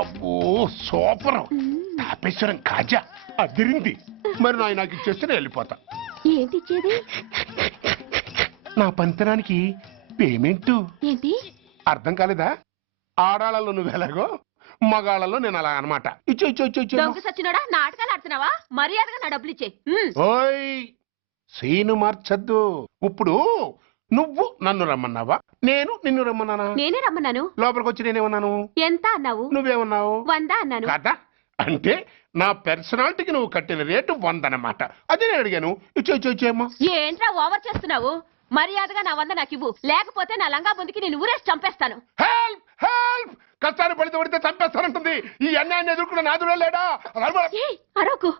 అబ్బో సూపర్. తాపేశ్వరం కాజా అదిరింది. మరి నాకు ఇచ్చేస్తే నేను వెళ్ళిపోతా. ఏంటి ఇచ్చేది? నా పంతనానికి పేమెంట్. ఏంటి అర్థం కాలేదా? ఆడాళ్ళలో నువ్వు ఎలాగో మగాళ్ళలో నేను అలా అనమాట. దొంగ సచ్చినోడా, నాటకాలు ఆడుతున్నావా? మర్యాదగా నా డబ్బులు ఇచ్చే. ఓయ్ సీను మార్చద్దు. ఇప్పుడు నువ్వు నన్ను రమ్మన్నావా, నేను నిన్ను రమ్మన్నానా? నేనే రమ్మన్నాను. లోపలికి వచ్చి నేనేమన్నాను? ఎంత అన్నావు? నువ్వేమన్నావు? 100 అన్నాను. కదా అంటే నా పర్సనాలిటీకి నువ్వు కట్టిన రేటు 100 అన్నమాట. అదే నేను అడిగాను. ఇచ్చేమ్మా. ఏంట్రా ఓవర్ చేస్తున్నావు? మర్యాదగా నా 100 నాకు ఇవ్వు, లేకపోతే నా లంగా బొందికి నేను ఊరేసి చంపేస్తాను. Help help. కష్టాన్ని పడితే చంపేస్తానంటుంది. ఈ అన్యాయాన్ని ఎదుర్కొన్న నాదుడే లేడా? అరవకు.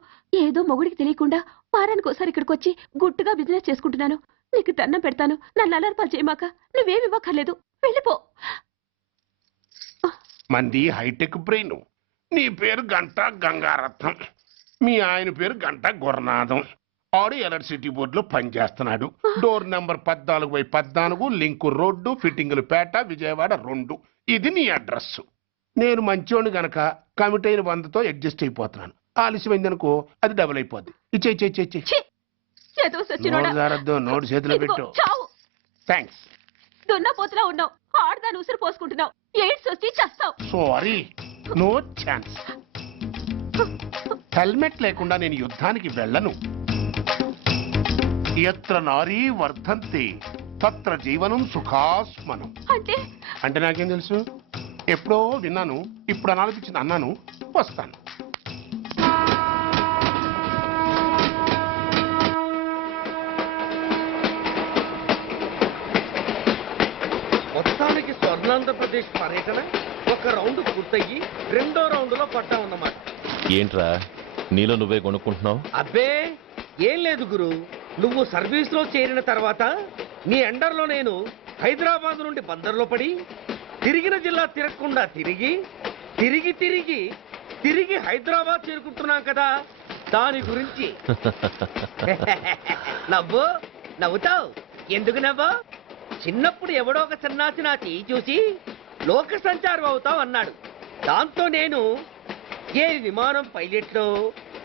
ఏదో మొగుడికి తెలియకుండా వారానికి ఒకసారి ఇక్కడికి వచ్చి గుట్టుగా బిజినెస్ చేసుకుంటున్నాను. నీకు దండం పెడతాను, నన్ను అలర్పాలు చేయమాక. నువ్వేమి ఇవ్వక్కర్లేదు, వెళ్ళిపో. మంది హైటెక్ బ్రెయిన్. నీ పేరు గంట గంగారత్నం, మీ ఆయన పేరు గంట గురునాథం. ఆడు ఎలక్ట్రిసిటీ బోర్డులో పనిచేస్తున్నాడు. డోర్ నెంబర్ 14/14, లింకు రోడ్డు, ఫిట్టింగులు పేట, విజయవాడ 2. ఇది నీ అడ్రస్. నేను మంచోని గనక కమిట్ అయిన 100తో అడ్జస్ట్ అయిపోతున్నాను. ఆలస్యమైందనుకో అది డబుల్ అయిపోద్ది. ఇచ్చే నోటు చేతిలో పెట్టు. థ్యాంక్స్. దున్నపోతులా ఉన్నావు, ఆడదాన్ని ఉసురు పోసుకుంటున్నావు. ఎయిడ్స్ వచ్చి చస్తావు. Sorry, no chance. హెల్మెట్ లేకుండా నేను యుద్ధానికి వెళ్ళను. ఎత్ర నారీ వర్ధంతి తత్ర జీవనం సుఖాస్మనం. అంటే నాకేం తెలుసు? ఎప్పుడో విన్నాను, ఇప్పుడు అనాలనిపించింది అన్నాను. వస్తాను. మొత్తానికి స్వర్ణాంధ్రప్రదేశ్ పర్యటన ఒక రౌండ్ పూర్తయ్యి 2వ రౌండ్ లో పడ్డామన్నమాట. ఏంట్రా నీలో నువ్వే కొనుక్కుంటున్నావు? అబ్బే ఏం లేదు గురు. నువ్వు సర్వీస్ లో చేరిన తర్వాత నీ అండర్లో నేను హైదరాబాద్ నుండి బందర్లో పడి తిరిగిన జిల్లా తిరగకుండా తిరిగి తిరిగి తిరిగి తిరిగి హైదరాబాద్ చేరుకుంటున్నాం కదా, దాని గురించి. నవ్వుతావు ఎందుకు నవ్వు? చిన్నప్పుడు ఎవడో ఒక సన్నాసి నా చేయి చూసి లోక సంచారం అవుతావు అన్నాడు. దాంతో నేను ఏ విమానం పైలట్లో,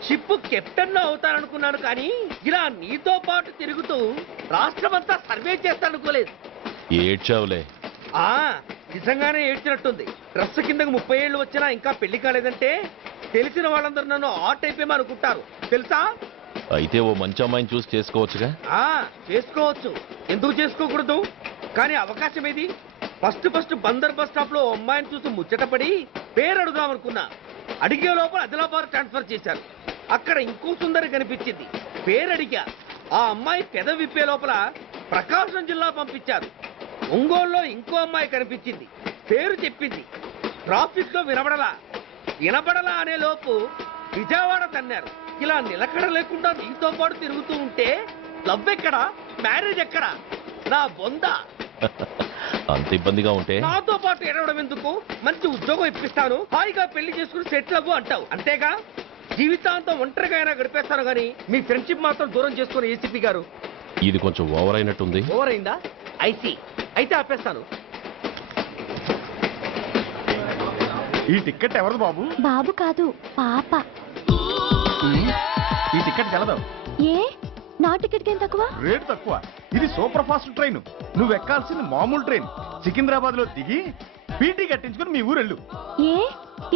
షిప్ కెప్టెన్ అవుతాననుకున్నాను. కానీ ఇలా నీతో పాటు తిరుగుతూ రాష్ట్రమంతా సర్వే చేస్తానుకోలేదు. ఏడ్చావులే. నిజంగానే ఏడ్చినట్టుంది. డ్రెస్ కిందకు 30 ఏళ్ళు వచ్చినా ఇంకా పెళ్లి కాలేదంటే తెలిసిన వాళ్ళందరూ నన్ను ఆట్ అయిపోయి అనుకుంటారు తెలుసా? అయితే ఓ మంచి అమ్మాయిని చూసి చేసుకోవచ్చుగా. చేసుకోవచ్చు, ఎందుకు చేసుకోకూడదు? కానీ అవకాశం ఏది? ఫస్ట్ బందర్ బస్ స్టాప్ లో అమ్మాయిని చూసి ముచ్చటపడి పేరు అడుగుదామనుకున్నా. అడిగే లోపల ఆదిలాబాద్ ట్రాన్స్ఫర్ చేశారు. అక్కడ ఇంకో సుందరి కనిపించింది, పేరు అడిగా. ఆ అమ్మాయి పెద విప్పే లోపల ప్రకాశం జిల్లా పంపించారు. ఒంగోలులో ఇంకో అమ్మాయి కనిపించింది, పేరు చెప్పింది. ట్రాఫిక్ లో వినబడలా అనే లోపు విజయవాడ తన్నారు. ఇలా నిలకడ లేకుండా నీతో పాటు తిరుగుతూ ఉంటే లవ్ ఎక్కడా, మ్యారేజ్ ఎక్కడా? నా బొంద. అంత ఇబ్బందిగా ఉంటే నాతో పాటు ఎడవడం ఎందుకు? మంచి ఉద్యోగం ఇప్పిస్తాను, హాయిగా పెళ్లి చేసుకుని సెటిల్ అవ్వు అంటావు అంతేగా? జీవితాంతం ఒంటరిగా అయినా గడిపేస్తాను గానీ మీ ఫ్రెండ్షిప్ మాత్రం దూరం చేసుకుని ఏసీపీ గారు. ఇది కొంచెం ఓవర్ అయినట్టుంది. ఓవర్ అయిందా? ఐసీ. అయితే ఆపేస్తాను. ఈ టికెట్ ఎవరిది బాబు? బాబు కాదు, పాప. ఈ టికెట్ గలదు. ఏ నా టికెట్ ఏం తక్కువ? రేటు తక్కువ. ఇది సూపర్ ఫాస్ట్ ట్రైన్. నువ్వు ఎక్కాల్సింది మామూలు ట్రైన్. సికింద్రాబాద్ లో దిగి పీటీ కట్టించుకుని మీ ఊరెళ్ళు. ఏ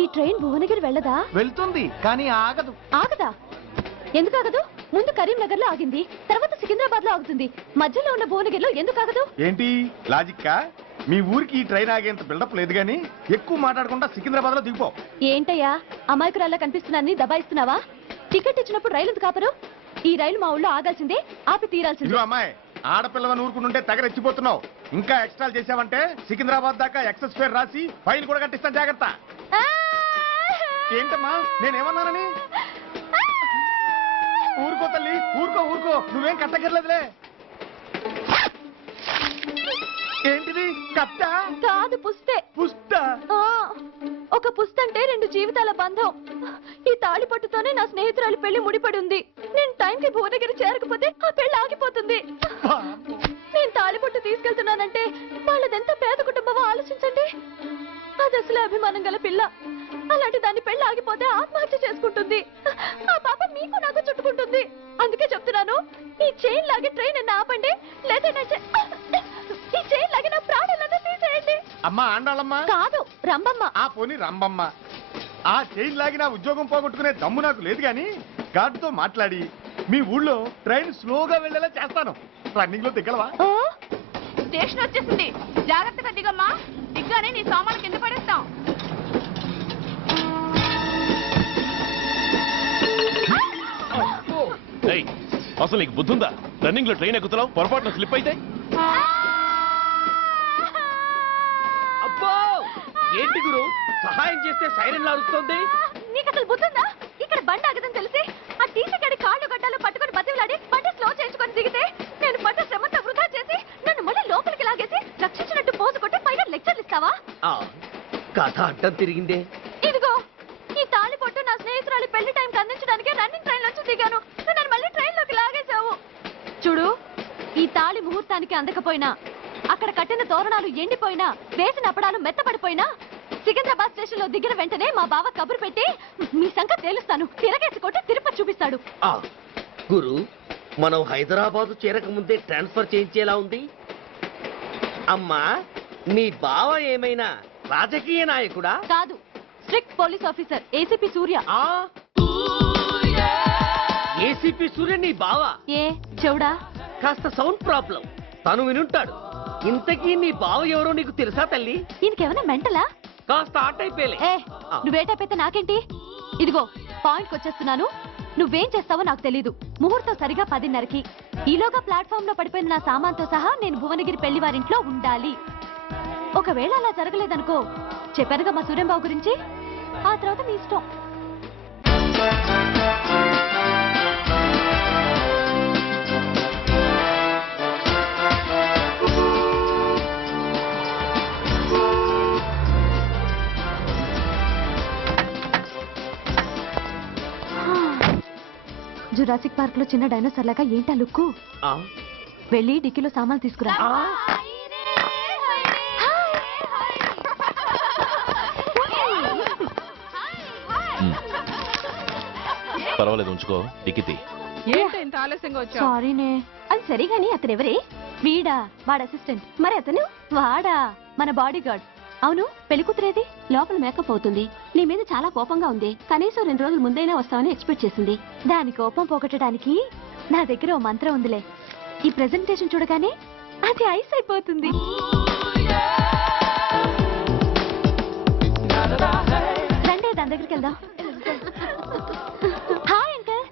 ఈ ట్రైన్ భువనగిరి వెళ్ళదా? వెళ్తుంది కానీ ఆగదు. ఆగదా? ఎందుకు ఆగదు? ముందు కరీంనగర్ లో ఆగింది, తర్వాత సికింద్రాబాద్ లో ఆగుతుంది. మధ్యలో ఉన్న భువనగిరిలో ఎందుకు ఆగదు? ఏంటి లాజిక్కా? మీ ఊరికి ఈ ట్రైన్ ఆగేంత బిల్డప్ లేదు గానీ ఎక్కువ మాట్లాడకుండా సికింద్రాబాద్ లో దిగిపో. ఏంటయ్యా అమాయకురాల్లా కనిపిస్తున్నాన్ని దబాయిస్తున్నావా? టికెట్ ఇచ్చినప్పుడు రైలు ఎందుకు ఆపరు? ఈ రైలు మా ఊళ్ళో ఆగాల్సిందే, ఆపి తీరాల్సిందే. అమ్మాయి ఆడపిల్లవని ఊరుకుంటుంటే తెగరెచ్చిపోతున్నావు. ఇంకా ఎక్స్ట్రా చేసావంటే సికింద్రాబాద్ దాకా ఎక్సెస్ ఫేర్ రాసి ఫైన్ కూడా కట్టిస్తాను, జాగ్రత్త. ఏంటమ్మా నేనేమన్నానని? ఊరుకో తల్లి, ఊరుకో. నువ్వేం కట్టగర్లేదులే. ఏంటిది? కట్ట కాదు, పుస్తే. పుష్ట? ఒక పుస్తంటే 2 జీవితాల బంధం. ఈ తాళి పట్టుతోనే నా స్నేహితురాలు పెళ్లి ముడిపడి ఉంది. నేను టైంకి భువనగిరి చేరకపోతే ఆ పెళ్లి ఆగిపోతుంది. నేను తాళి పట్టు తీసుకెళ్తున్నానంటే వాళ్ళదెంత పేద కుటుంబమో ఆలోచించండి. అది అసలు అభిమానం గల పిల్ల. అలాంటి దాని పెళ్లి ఆగిపోతే ఆత్మహత్య చేసుకుంటుంది. ఆ పాప మీకు నాకు చుట్టుకుంటుంది. అందుకే చెప్తున్నాను, ఈ చైన్ లాగి ట్రైన్ అన్న ఆపండి, లేదా ఈ చైన్ లాగి నా ప్రాణాలను తీసేయండి. అమ్మా ఆండాళమ్మా కాదు, రంబమ్మ. ఆ పోని రంబమ్మ. ఆ చైన్ లాగి నా ఉద్యోగం పోగొట్టుకునే దమ్ము నాకు లేదు గాని గార్డుతో మాట్లాడి మీ ఊళ్ళో ట్రైన్ స్లోగా వెళ్ళేలా చేస్తాను. రన్నింగ్ లో దిగలవా? ఓ, స్టేషన్ వచ్చేసింది, జాగ్రత్తగా దిగమ్మా. దిగ్గానే నీ సామాన్లు కింద పడేస్తాం. ఏయ్, అసలు నీకు బుద్ధుందా? రన్నింగ్ లో ట్రైన్ ఎక్కుతున్నావు, పొరపాటున స్లిప్ అయితే అబ్బో ఏంటి గురు, సహాయం చేస్తే సైరన్ లారుస్తోంది. నీకు అసలు బుద్ధుందా? ఇక్కడ బండి ఆగదని తెలిసి ఆ టీసీ గడి కాళ్ళు గడ్డాలు పట్టుకొని బతిలాడి బండి స్లో చేయించుకొని దిగితే నేను పడ్డ శ్రమంతా వృధా చేసి నన్ను మళ్ళీ లోపలికి లాగేసి రక్షించినట్టు పోజు కొట్టి పైన లెక్చర్లు ఇస్తావా? ఆ, కథ అడ్డం తిరిగిందే. ఇదిగో ఈ తాళి పొట్టు నా స్నేహితురాలి పెళ్లి టైంకి అందించడానికి రన్నింగ్ ట్రైన్ నుంచి దిగాను. నువ్వు నన్ను మళ్ళీ ట్రైన్ లోకి లాగేశావు. చూడు, ఈ తాళి ముహూర్తానికి అందకపోయినా, అక్కడ కట్టిన తోరణాలు ఎండిపోయినా, వేసిన అప్పడాలు మెత్తపడిపోయినా, సికింద్రాబాద్ స్టేషన్ లో దిగిన వెంటనే మా బావ కబురు పెట్టి మీ సంగతి తేలుస్తాను, తిరగేసి కొట్టి తిరుపతి చూపిస్తాడు. ఆ గురు, మనం హైదరాబాదు చేరక ముందే ట్రాన్స్ఫర్ చేయించేలా ఉంది. అమ్మా, నీ బావ ఏమైనా రాజకీయ నాయకుడా? కాదు, స్ట్రిక్ట్ పోలీస్ ఆఫీసర్, ఏసీపీ సూర్య. ఆ ఏసీపీ సూర్య నీ బావ? ఏ చెవుడా? కాస్త సౌండ్ ప్రాబ్లం, తను వినుంటాడు. ఇంతకీ నీ బావ ఎవరో నీకు తెలుసా తల్లి? ఈయనకేమైనా మెంటలా? కాస్త ఆట అయిపోయలే. ఏ నువ్వేటైతే నాకేంటి? ఇదిగో పాయింట్కి వచ్చేస్తున్నాను. నువ్వేం చేస్తావో నాకు తెలీదు. ముహూర్తం సరిగా 10:30కి. ఈలోగా ప్లాట్ఫామ్ లో పడిపోయిన నా సామాన్తో సహా నేను భువనగిరి పెళ్లి వారింట్లో ఉండాలి. ఒకవేళ అలా జరగలేదనుకో, చెప్పానుగా మా సూర్యంబాబు గురించి, ఆ తర్వాత మీ ఇష్టం. జురాసిక్ పార్క్ లో చిన్న డైనోసార్ లాగా ఏంటా లుక్కు? ఆ, వెళ్ళి డిక్కీలో సామాన్లు తీసుకురా. ఆ, పర్వాలేదు, ఉంచుకో. టిక్కితి. ఏంటి ఇంత ఆలస్యంగా వచ్చావు? సారీనే. అది సరిగాని అతను ఎవరే? వీడా, వాడ అసిస్టెంట్. మరి అతను వాడా, మన బాడీ గార్డ్. అవును, పెళ్లి కూతురేది? లోపల మేకప్ అవుతుంది. నీ మీద చాలా కోపంగా ఉంది. కనీసం 2 రోజుల ముందైనా వస్తావని ఎక్స్పెక్ట్ చేసింది. దాని కోపం పోగొట్టడానికి నా దగ్గర ఓ మంత్రం ఉందిలే. ఈ ప్రెజెంటేషన్ చూడగానే అది ఐస్ అయిపోతుంది. రండి, దాని దగ్గరికి వెళ్దాం. Hi uncle.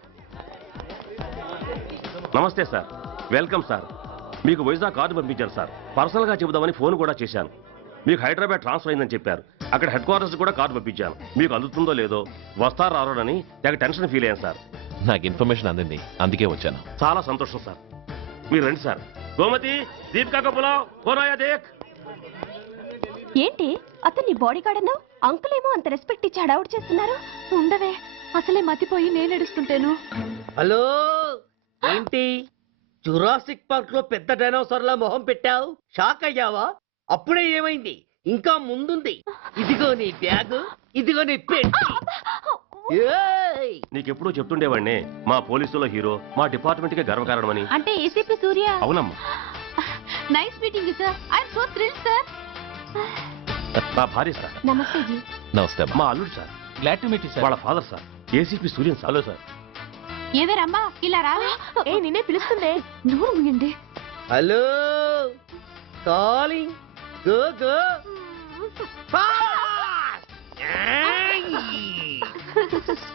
నమస్తే సార్, వెల్కమ్ సార్. మీకు వైజాగ్ కార్డు పంపించారు సార్. పర్సనల్ గా చెబుదామని ఫోన్ కూడా చేశాను. మీకు హైదరాబాద్ ట్రాన్స్ఫర్ అయిందని చెప్పారు. అక్కడ హెడ్ క్వార్టర్స్ కూడా కార్డు పంపించాను. మీకు అందుతుందో లేదో, వస్తారో రారోనని తెగ టెన్షన్ ఫీల్ అయ్యాను సార్. నాకు ఇన్ఫర్మేషన్ అందింది, అందుకే వచ్చాను. చాలా సంతోషం సార్. మీరు రండి సార్. గోమతి, దీపికా కపులావ్, కోనాయా దేక్. ఏంటి అతన్ని బాడీ గార్డ్ అన్నావు? అంకుల్ ఏమో అంత రెస్పెక్ట్ ఇచ్చి హడావుడు చేస్తున్నారు. ఉండవే, అసలే మతిపోయి నేను ఎడుస్తుంటేను. హలో, ఏంటి జురాసిక్ పార్క్ లో పెద్ద డైనోసార్ లా మొహం పెట్టావు? షాక్ అయ్యావా? అప్పుడే ఏమైంది? ఇంకా ముందుంది. ఇదిగో నీ బ్యాగ్, ఇదిగో నీ పెట్టి. ఏయ్! నీకెప్పుడూ చెప్తుండేవాడిని, మా పోలీసులో హీరో, మా డిపార్ట్మెంట్ కి గర్వకారణమని. అంటే ఏసీపీ సూర్య. అవునమ్మా. Nice meeting you sir. I am so thrilled sir. నా భార్య సార్. నమస్తే జీ. నమస్తే అమ్మా. మా అల్లుడు sir. Glad to meet you sir. వాళ్ళ father sir, ACP Suryan sir. Hello sir. ఏవేరమ్మా ఇలా రావే? ఏ నిన్నే పిలుస్తుందే. నూరు ముయండి. Hello, calling. Go go.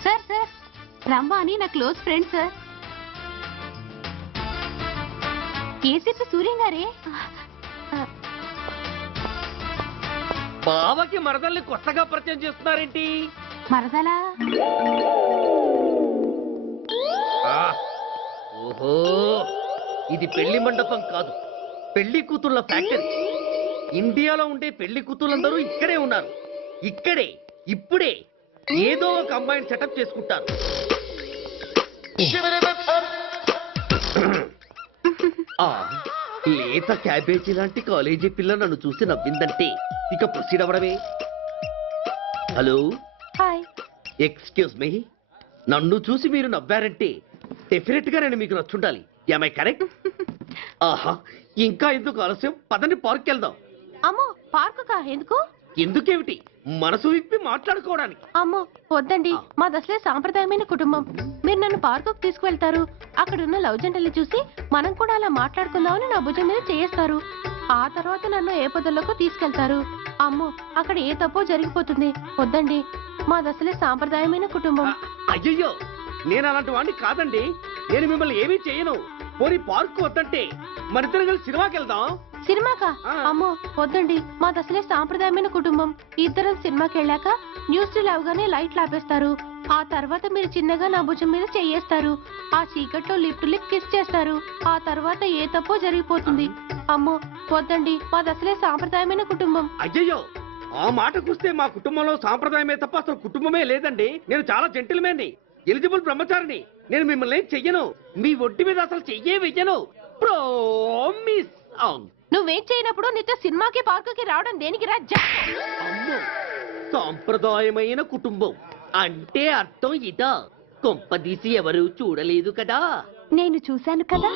Sir sir, Rambha అని నా close friend sir. ACP Surya గారే. బావకి మరదల్ని కొత్తగా పరిచయం చేస్తున్నారేంటి? మరదలా? ఓహో, ఇది పెళ్లి మండపం కాదు, పెళ్లి కూతుళ్ళ ఫ్యాక్టరీ. ఇండియాలో ఉండే పెళ్లి కూతుళ్ళందరూ ఇక్కడే ఉన్నారు. ఇక్కడే ఇప్పుడే ఏదో ఒక అమ్మాయిని సెటప్ చేసుకుంటారు. ఆ, లేత క్యాబేజీ లాంటి కాలేజీ పిల్ల నన్ను చూసి నవ్విందంటే ఇక ప్రొసీడ్ అవ్వడమే. Hello, hi. Excuse me. నన్ను చూసి మీరు నవ్వారంటే డెఫినెట్ గా నేను మీకు నచ్చుండాలి. I correct? ఆహా, ఇంకా ఎందుకు ఆలస్యం? పదండి పార్క్ వెళ్దాం. అమ్మో పార్కుకా? ఎందుకు? ఎందుకేమిటి, మనసు విప్పి మాట్లాడుకోవడానికి. అమ్మో వద్దండి, మాది అసలే సాంప్రదాయమైన కుటుంబం. మీరు నన్ను పార్కుకు తీసుకువెళ్తారు, అక్కడున్న లవ్ జంటలు చూసి మనం కూడా అలా మాట్లాడుకుందామని నా భుజం మీద చేస్తారు. ఆ తర్వాత నన్ను ఏ పొదల్లోకి తీసుకెళ్తారు. అమ్మో అక్కడ ఏ తప్పో జరిగిపోతుంది. వద్దండి, మాది అసలే సాంప్రదాయమైన కుటుంబం. అయ్యయ్యో, నేను అలాంటి వాడిని కాదండి. నేను మిమ్మల్ని ఏమీ చేయను. పోనీ పార్క్ వద్దంటే మరిద్దరం కలిసి సినిమాకి వెళ్దాం. సినిమాకా? ఆ. అమ్మో వద్దండి, మాది అసలే సాంప్రదాయమైన కుటుంబం. ఇద్దరం సినిమాకి వెళ్ళాక న్యూస్ అవగానే లైట్లు ఆపేస్తారు. ఆ తర్వాత మీరు చిన్నగా నా భుజం మీద చెయ్యేస్తారు. ఆ చీకట్లో లిప్ టు లిప్ కిస్ చేస్తారు. ఆ తర్వాత ఏ తప్పో జరిగిపోతుంది. అమ్మో వద్దండి, మాది అసలే సాంప్రదాయమైన కుటుంబం. అయ్యయ్యో, ఆ మాటకొస్తే మా కుటుంబంలో సాంప్రదాయమే తప్ప అసలు కుటుంబమే లేదండి. నేను చాలా జెంటిల్మెన్ని, ఎలిజిబుల్ బ్రహ్మచారిని. నేను మిమ్మల్ని ఏం చెయ్యను. మీ ఒంటి మీద అసలు చెయ్యే వెయ్యను. ప్రామిస్. నువ్వేం చేయనప్పుడు నీతో సినిమాకి పార్కుకి రావడం దేనికి రా? అమ్మో, సాంప్రదాయమైన కుటుంబం అంటే అర్థం ఇదా? కొంపదీసి ఎవరు చూడలేదు కదా? నేను చూశాను కదా.